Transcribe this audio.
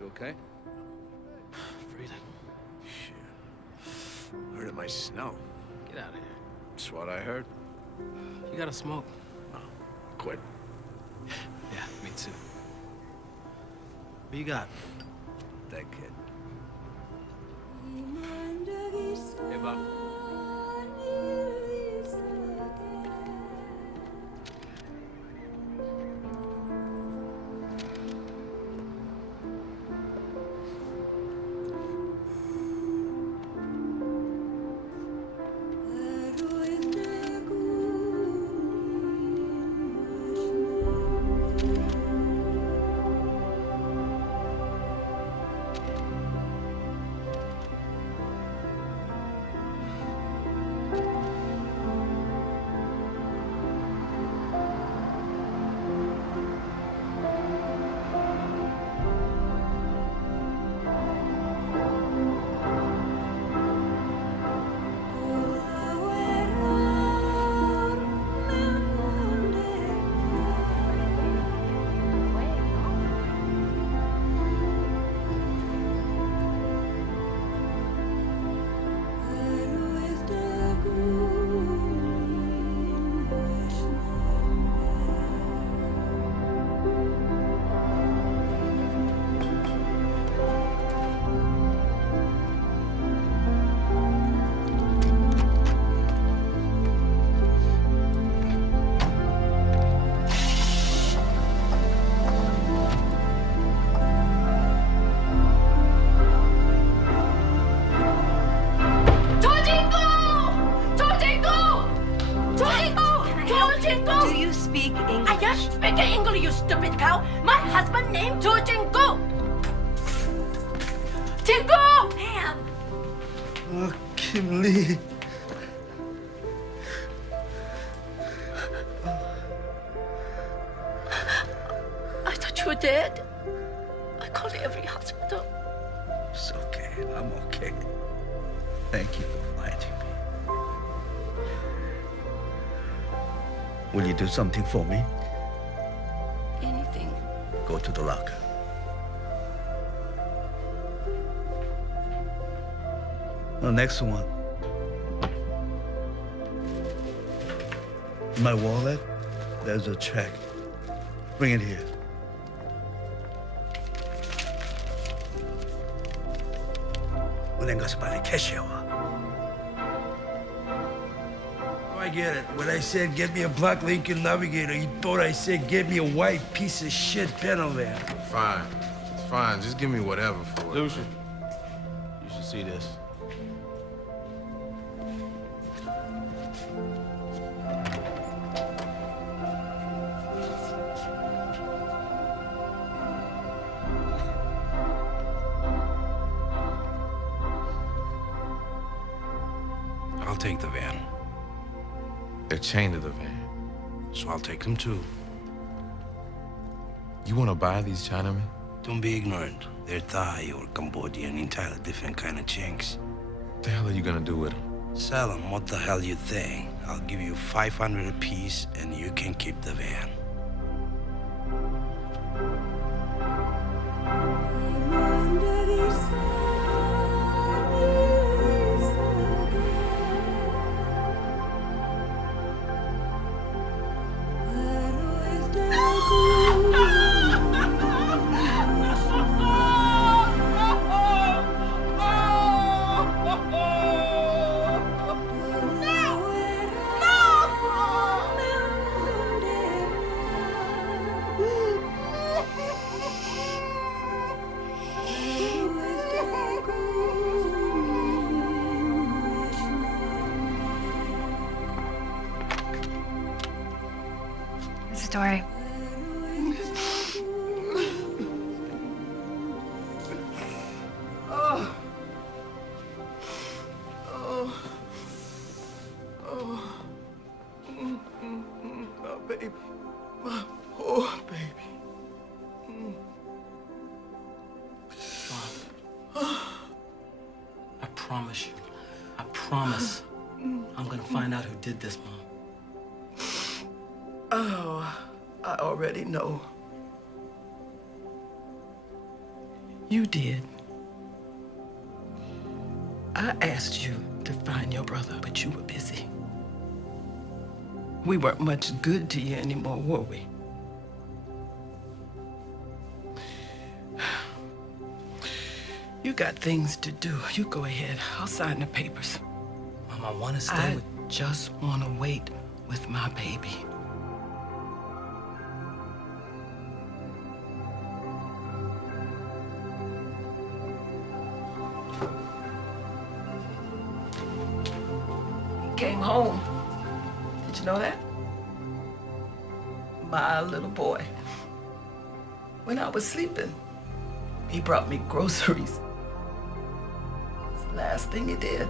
You okay? Breathing. Shit. Heard it might snow. Get out of here. That's what I heard. You gotta smoke. Oh, quit. Yeah, me too. What you got? That kid. Hey, Bob. Do you speak English? I am speaking English, you stupid cow. My husband named Jo Jingu. Jingu! Ma'am. Oh, Kim Lee. I thought you were dead. I called every hospital. It's okay. I'm okay. Thank you for finding me. Will you do something for me? Anything. Go to the locker. The next one. In my wallet, there's a check. Bring it here. 은행 가서 빨리 캐시해와. I get it. When I said get me a black Lincoln Navigator, you thought I said get me a white piece of shit Panamera. Fine. It's fine. Just give me whatever for it. Lucian, you should see this. I'll take the van, They're chained to the van. so I'll take them too. You want to buy these Chinamen? Don't be ignorant. They're Thai or Cambodian, entirely different kind of chinks. What the hell are you gonna do with them? Sell them. What the hell you think? I'll give you 500 apiece, and you can keep the van. Story. Oh, baby. Oh, baby. I promise you. I promise. I'm gonna find out who did this, Mom. Oh, I already know. You did. I asked you to find your brother, but you were busy. We weren't much good to you anymore, were we? You got things to do. You go ahead. I'll sign the papers. Mom, I want to stay I with... just want to wait with my baby. He came home. Did you know that? My little boy. When I was sleeping, he brought me groceries. It's the last thing he did.